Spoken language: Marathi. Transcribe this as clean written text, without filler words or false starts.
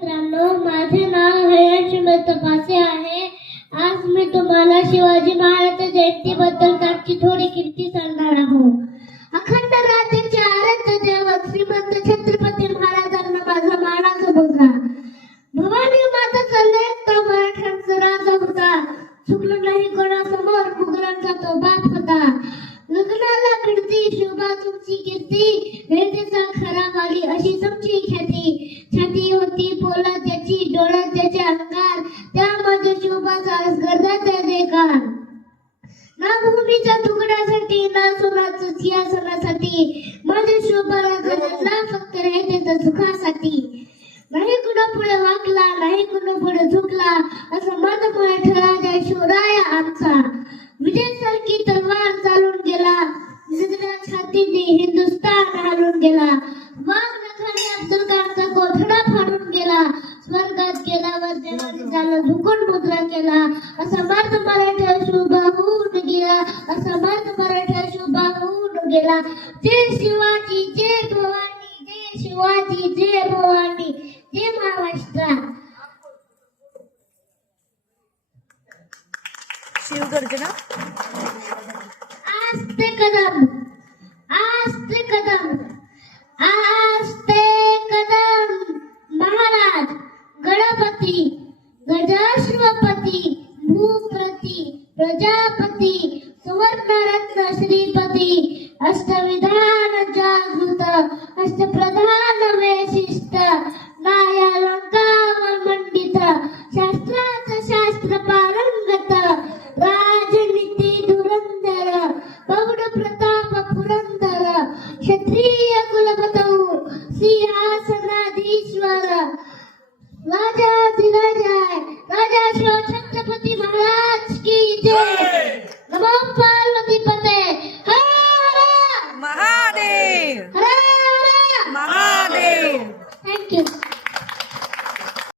मित्रांनो, माझे नाव हरिवंश तपासे आहे. आज मी तुम्हाला शिवाजी महाराज जयंतीबद्दल त्यांची थोडी कीर्ती सांगणार आहोत. अखंड राज्याचे आराध्य दैवत श्रीमंत छत्रपती महाराजांना माझा मानाचा मुजरा. भवानी माताचा लेक तो मराठ्यांचा राजा होता. चुकलं नाही कोणासमोर मुघलांचा तो बाप होता. लग्नाला कीर्ती शोभा तुमची कीर्ती रेतेचा खरा वाली अशी तुमची ख्याती. छाती होती पोलाद त्याची डोळ्यात त्याचे अंगार त्यामध्ये शोभाचा गर्दाचा जयकार. ना भूमीच्या तुकड्यासाठी ना सोनाचं सिंहासनासाठी माझ्या शोभाला जन्मला फक्त रेतेच्या सुखासाठी. नाही कुणा पुढे वाकला नाही कुणा पुढे झुकला असा माझा मराठा राजा शिवराय आमचा. विजयासारखी तलवार चालून गेला जिजऱ्या छातीने हिंदुस्थान हालून गेला. वाघ नखाने अफजल खानचा कोथळा फाडून गेला. स्वर्गात गेल्यावर देवाने त्याला झुकून मुद्रा केला. असा मार्ग मराठा शुभा होऊन गेला. असा मार्ग मराठा शुभा होऊन गेला. जय शिवाजी जय भवानी जय शिवाजी जय भवानी जय महाराष्ट्र. शिवगर्जना. आस्ते कदम आस्ते कदम आस्ते कदम. महाराज गणपती गजाश्वपती भूप्रती प्रजापती सुवर्णरत्न श्रीपती अष्टविधान जागृत अष्टप्रधान वैशिष्ट नायालंकावर मंडित शास्त्राचं शास्त्र पारंगत राजनीती धुरंधर प्रौढ प्रताप पुरंदर क्षत्रिय कुलपतौ सिंहासनाधीश्वर राजाधिराज राजा शिव छत्रपती महाराज की जय. नमो पार्वती पते हर महादेव हर. महादेव. थँक्यू.